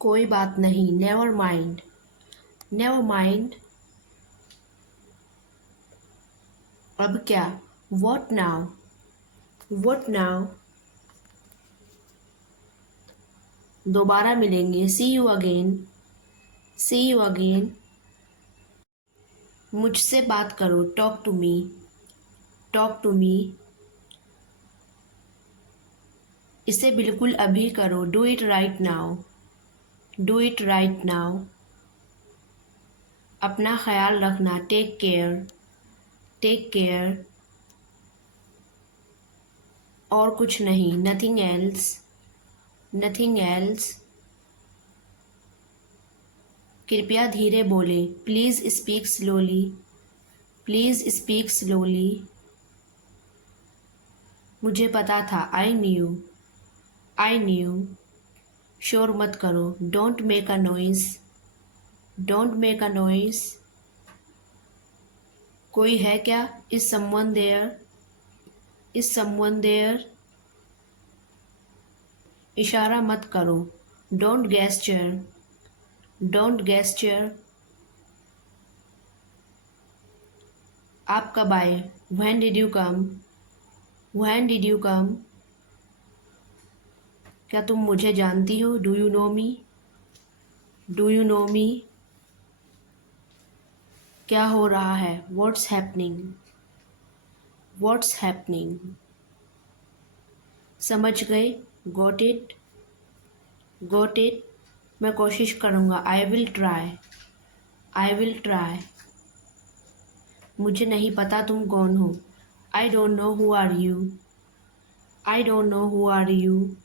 कोई बात नहीं, नेवर माइंड। Never mind. अब क्या? What now? What now? दोबारा मिलेंगे, see you again. See you again. मुझसे बात करो, talk to me. Talk to me. इसे बिल्कुल अभी करो, do it right now. Do it right now. अपना ख्याल रखना, टेक केयर। Take care. और कुछ नहीं, नथिंग एल्स। Nothing else. कृपया धीरे बोले, please speak slowly. Please speak slowly. मुझे पता था, आई न्यू। I knew. शोर मत करो, don't make a noise. Don't make a noise. कोई है क्या? Is someone there? Is someone there? इशारा मत करो, डोंट गेस्चर। Don't gesture. आप कब आए? When did you come? When did you come? क्या तुम मुझे जानती हो? Do you know me? Do you know me? क्या हो रहा है? What's happening? What's happening? समझ गए? Got it? Got it? मैं कोशिश करूँगा, I will try. I will try. मुझे नहीं पता तुम कौन हो। I don't know who are you. I don't know who are you.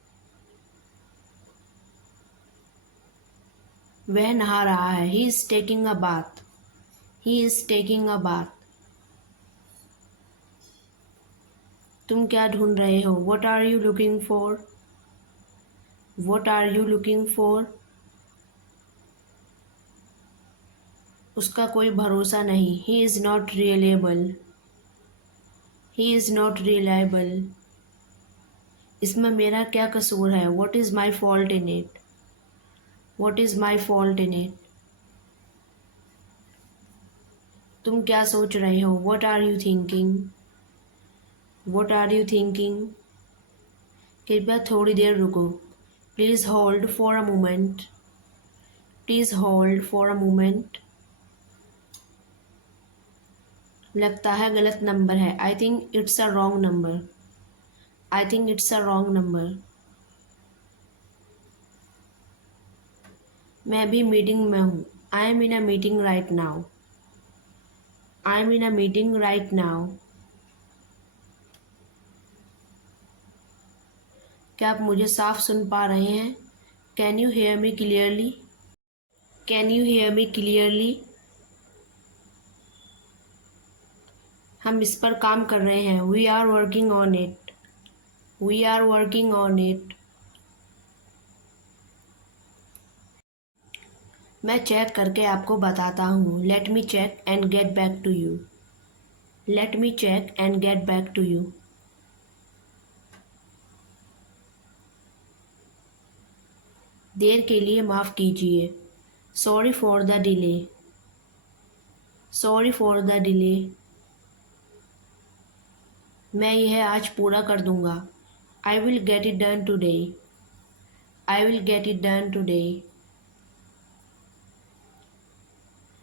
वह नहा रहा है, ही is taking a bath. He is taking a bath. तुम क्या ढूंढ रहे हो? What are you looking for? What are you looking for? उसका कोई भरोसा नहीं, he is not reliable. He is not reliable. इसमें मेरा क्या कसूर है? What is my fault in it? What is my fault in it? तुम क्या सोच रहे हो? What are you thinking? What are you thinking? कृपया थोड़ी देर रुको, please hold for a moment. Please hold for a moment. लगता है गलत नंबर है, I think it's a wrong number. I think it's a wrong number. मैं भी meeting में हूँ, I am in a meeting right now. I am in a meeting right now. क्या आप मुझे साफ सुन पा रहे हैं? Can you hear me clearly? Can you hear me clearly? हम इस पर काम कर रहे हैं, we are working on it. We are working on it. मैं चेक करके आपको बताता हूँ, let me check and get back to you. Let me check and get back to you. देर के लिए माफ़ कीजिए, sorry for the delay. Sorry for the delay. मैं यह आज पूरा कर दूंगा, I will get it done today. I will get it done today.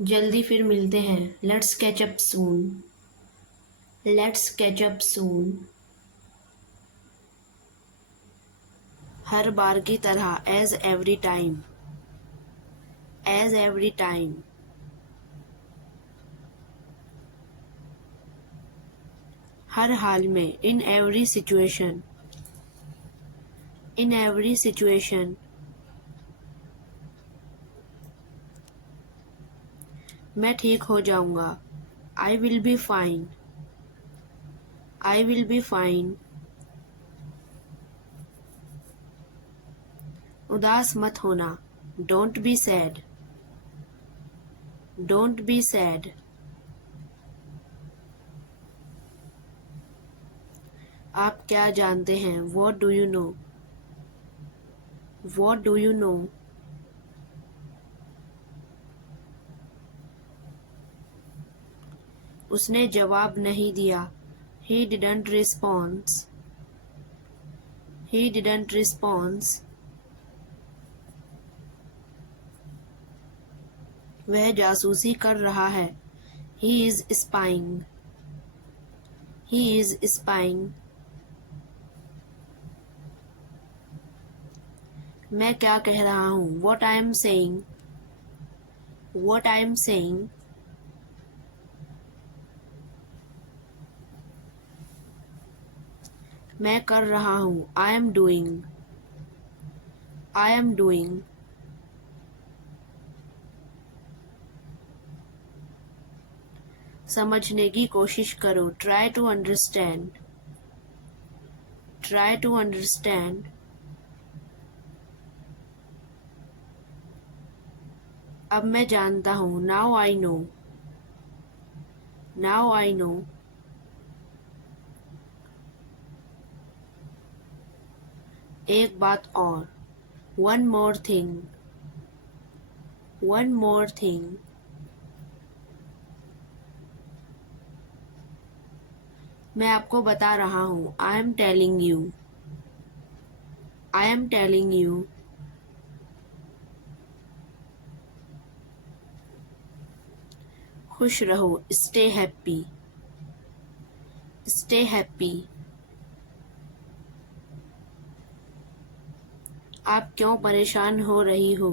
जल्दी फिर मिलते हैं, let's catch up soon. Let's catch up soon. हर बार की तरह, as every time. As every time. हर हाल में, in every situation. In every situation. मैं ठीक हो जाऊंगा, I will be fine. I will be fine. उदास मत होना, don't be sad. Don't be sad. आप क्या जानते हैं? What do you know? What do you know? उसने जवाब नहीं दिया। He didn't respond. He didn't respond. वह जासूसी कर रहा है। He is spying. He is spying. मैं क्या कह रहा हूँ? What I am saying. What I am saying. मैं कर रहा हूँ। I am doing. I am doing. समझने की कोशिश करो। Try to understand. Try to understand. अब मैं जानता हूँ। Now I know. Now I know. एक बात और। One more thing. One more thing. मैं आपको बता रहा हूँ। I am telling you. I am telling you. खुश रहो। Stay happy. Stay happy. आप क्यों परेशान हो रही हो?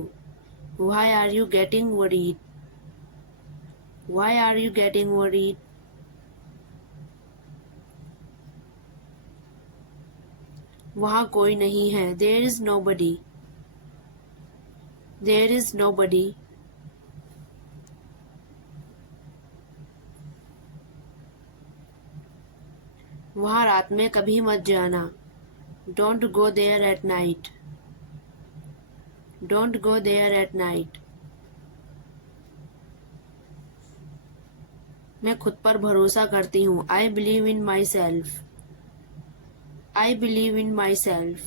Why are you getting worried? Why are you getting worried? वहाँ कोई नहीं है। There is nobody. There is nobody. वहाँ रात में कभी मत जाना। Don't go there at night. Don't go there at night. मैं खुद पर भरोसा करती हूँ। I believe in myself. I believe in myself.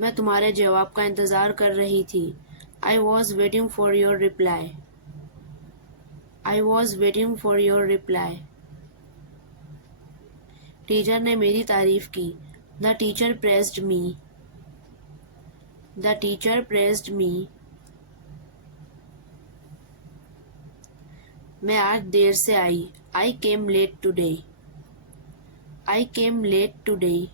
मैं तुम्हारे जवाब का इंतज़ार कर रही थी। I was waiting for your reply. I was waiting for your reply. Teacher ने मेरी तारीफ की। The teacher praised me. The teacher praised me. मैं आज देर से आई। I came late today. I came late today.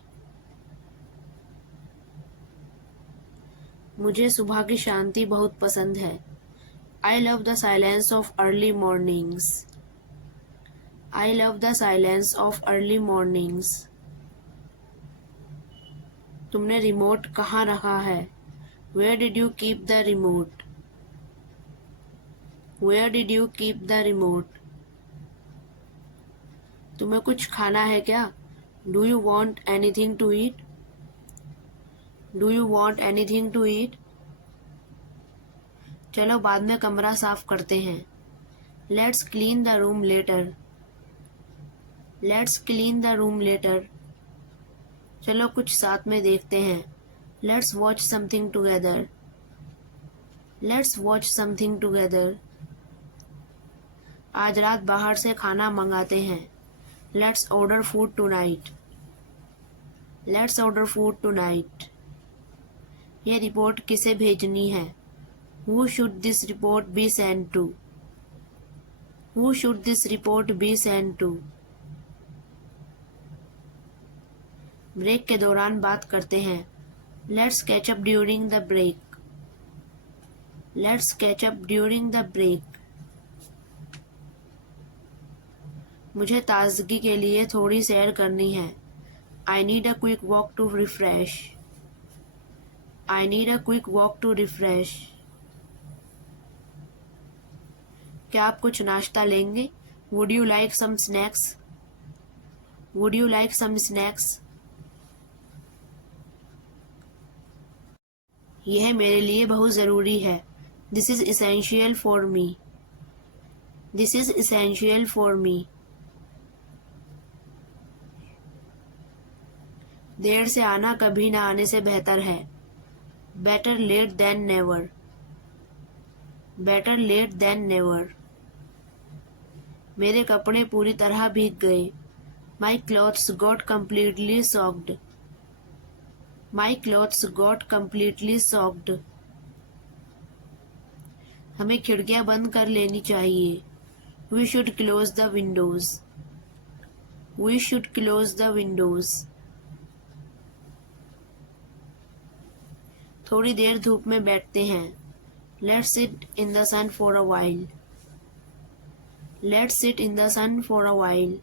मुझे सुबह की शांति बहुत पसंद है। I love the silence of early mornings. I love the silence of early mornings. तुमने रिमोट कहाँ रखा है? Where did you keep the remote? Where did you keep the remote? तुम्हें कुछ खाना है क्या? Do you want anything to eat? Do you want anything to eat? चलो बाद में कमरा साफ करते हैं। Let's clean the room later. Let's clean the room later. चलो कुछ साथ में देखते हैं। Let's watch something together. Let's watch something together. आज रात बाहर से खाना मंगाते हैं। Let's order food tonight. Let's order food tonight. ये रिपोर्ट किसे भेजनी है? Who should this report be sent to? Who should this report be sent to? Break के दौरान बात करते हैं। Let's catch up during the break. Let's catch up during the break. मुझे ताजगी के लिए थोड़ी सैर करनी है। I need a quick walk to refresh. I need a quick walk to refresh. क्या आप कुछ नाश्ता लेंगे? Would you like some snacks? Would you like some snacks? यह मेरे लिए बहुत ज़रूरी है। This is essential for me. This is essential for me. देर से आना कभी ना आने से बेहतर है। Better late than never. Better late than never. मेरे कपड़े पूरी तरह भीग गए। My clothes got completely soaked. My clothes got completely soaked. हमें खिड़कियां बंद कर लेनी चाहिए। We should close the windows. We should close the windows. थोड़ी देर धूप में बैठते हैं। Let's sit in the sun for a while. Let's sit in the sun for a while.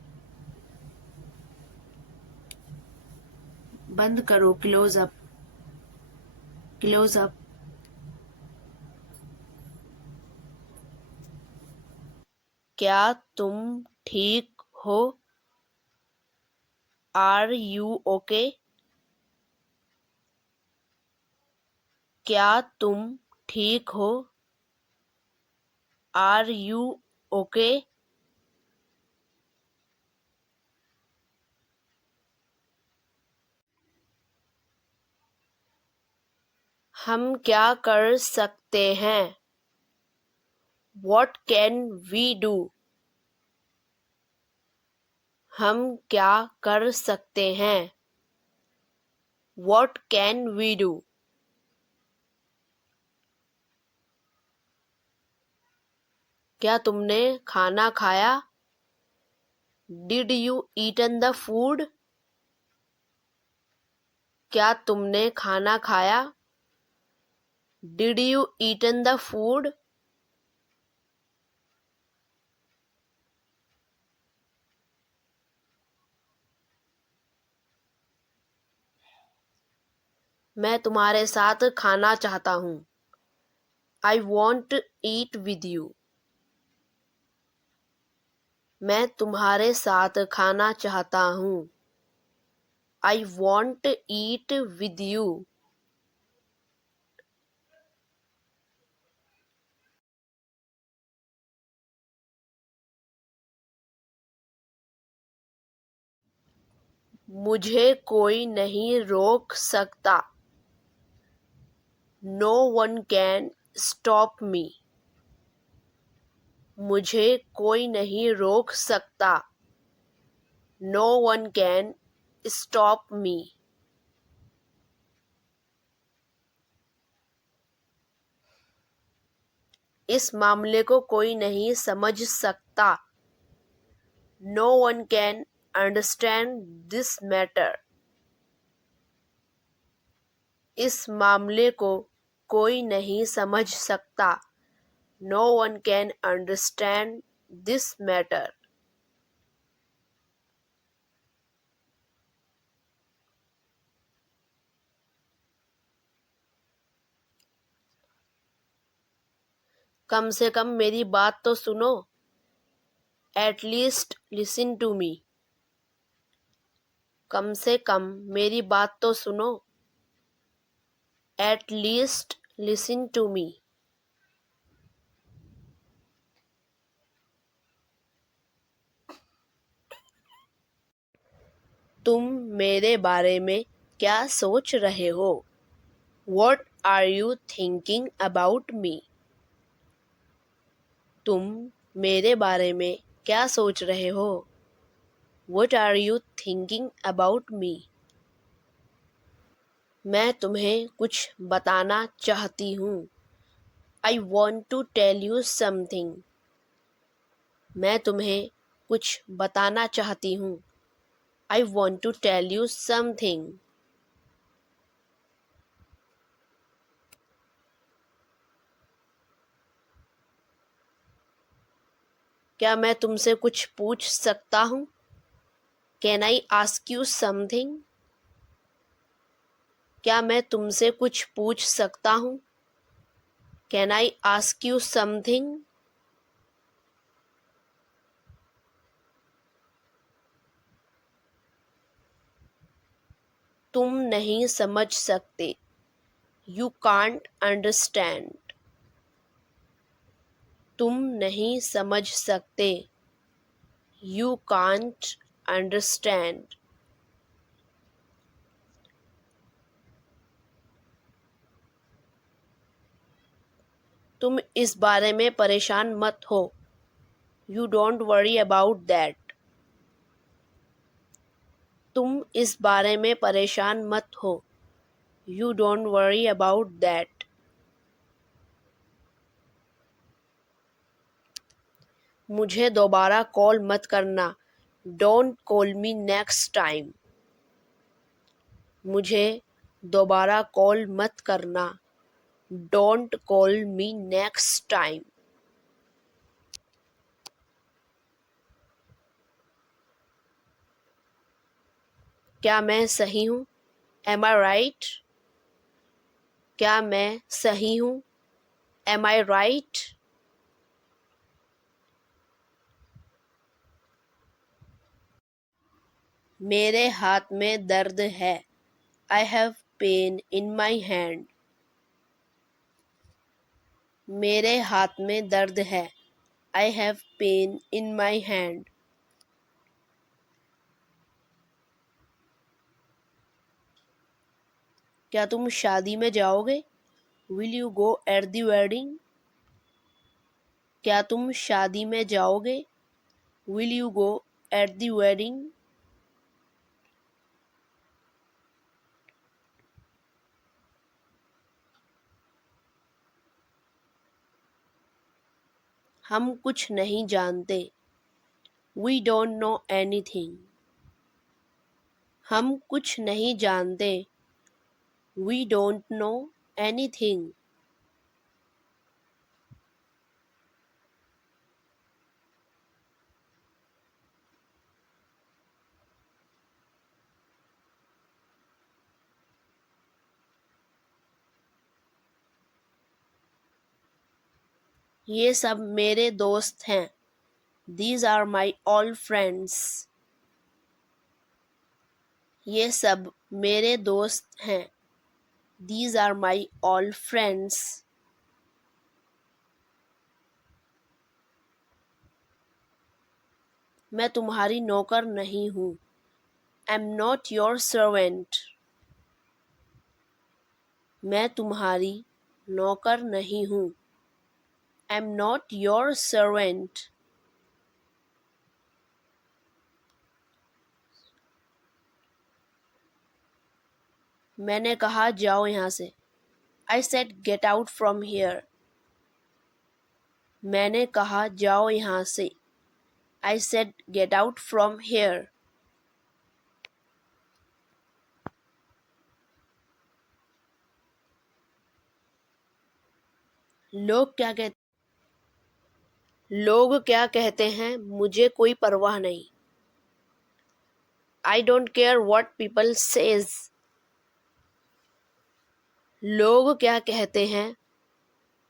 बंद करो, क्लोज अप। Close up. क्या तुम ठीक हो? Are you okay? क्या तुम ठीक हो? Are you okay? हम क्या कर सकते हैं? What can we do? हम क्या कर सकते हैं? What can we do? क्या तुमने खाना खाया? Did you eaten the food? क्या तुमने खाना खाया? Did you eaten the food? मैं तुम्हारे साथ खाना चाहता हूँ। I want to eat with you. मैं तुम्हारे साथ खाना चाहता हूँ। I want to eat with you. मुझे कोई नहीं रोक सकता। No one can stop me. मुझे कोई नहीं रोक सकता। No one can stop me. इस मामले को कोई नहीं समझ सकता। No one can understand this matter. इस मामले को कोई नहीं समझ सकता। No one can understand this matter. कम से कम मेरी बात तो सुनो। At least listen to me. कम से कम मेरी बात तो सुनो। At least listen to me. तुम मेरे बारे में क्या सोच रहे हो? What are you thinking about me? तुम मेरे बारे में क्या सोच रहे हो? What are you thinking about me? मैं तुम्हें कुछ बताना चाहती हूँ। I want to tell you something. मैं तुम्हें कुछ बताना चाहती हूँ। I want to tell you something. क्या मैं तुमसे कुछ पूछ सकता हूँ? Can I ask you something? क्या मैं तुमसे कुछ पूछ सकता हूँ? Can I ask you something? तुम नहीं समझ सकते। You can't understand. तुम नहीं समझ सकते। You can't understand. तुम इस बारे में परेशान मत हो। You don't worry about that. तुम इस बारे में परेशान मत हो। You don't worry about that. मुझे दोबारा कॉल मत करना। Don't call me next time. मुझे दोबारा कॉल मत करना। Don't call me next time. क्या मैं सही हूँ? Am I right? क्या मैं सही हूँ? Am I right? मेरे हाथ में दर्द है। I have pain in my hand. मेरे हाथ में दर्द है। I have pain in my hand. क्या तुम शादी में जाओगे? Will you go at the wedding? क्या तुम शादी में जाओगे? Will you go at the wedding? हम कुछ नहीं जानते। We don't know anything. हम कुछ नहीं जानते। We don't know anything. ये सब मेरे दोस्त हैं। These are my all friends. ये सब मेरे दोस्त हैं। These are my all friends. मैं तुम्हारी नौकर नहीं हूँ। I'm not your servant. मैं तुम्हारी नौकर नहीं हूँ। I'm not your servant. मैंने कहा जाओ यहाँ से। I said get out from here. मैंने कहा जाओ यहाँ से। I said get out from here. लोग क्या कहते हैं मुझे कोई परवाह नहीं। I don't care what people says. लोग क्या कहते हैं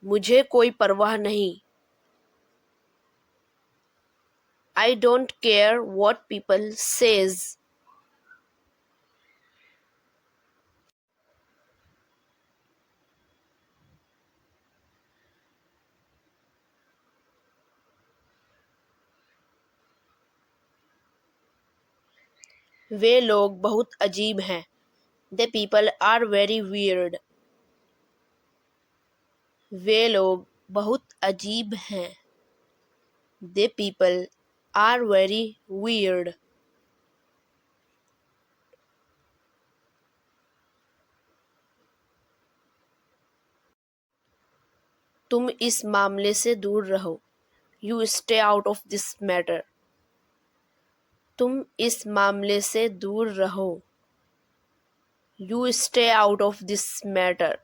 मुझे कोई परवाह नहीं। I don't care what people says. वे लोग बहुत अजीब हैं। The people are very weird. वे लोग बहुत अजीब हैं। The people are very weird. तुम इस मामले से दूर रहो। You stay out of this matter. तुम इस मामले से दूर रहो। You stay out of this matter.